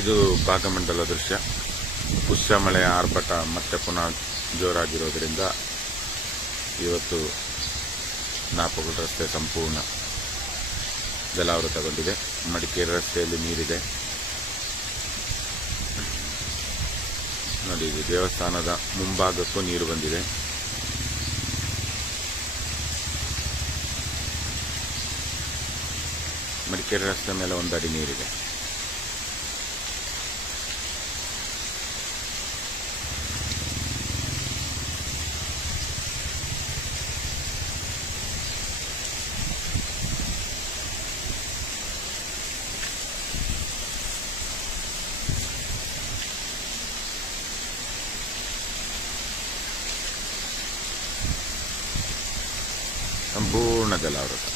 ಇದು ಭಾಗಮಂಡಲ ದೃಶ್ಯ. ಪುಷ್ಯ ಮಳೆಯ ಆರ್ಭಟ ಮತ್ತೆ ಪುನಃ ಜೋರಾಗಿರೋದ್ರಿಂದ ಇವತ್ತು ನಾಪಗುಡ್ ರಸ್ತೆ ಸಂಪೂರ್ಣ ಜಲಾವೃತಗೊಂಡಿದೆ. ಮಡಿಕೇರಿ ರಸ್ತೆಯಲ್ಲಿ ನೀರಿದೆ. ನೋಡಿ ದೇವಸ್ಥಾನದ ಮುಂಭಾಗಕ್ಕೂ ನೀರು ಬಂದಿದೆ. ಮಡಿಕೇರಿ ರಸ್ತೆ ಮೇಲೆ ಒಂದು ಅಡಿ ನೀರಿದೆ. ಸಂಪೂರ್ಣ ಜಲಾವೃತ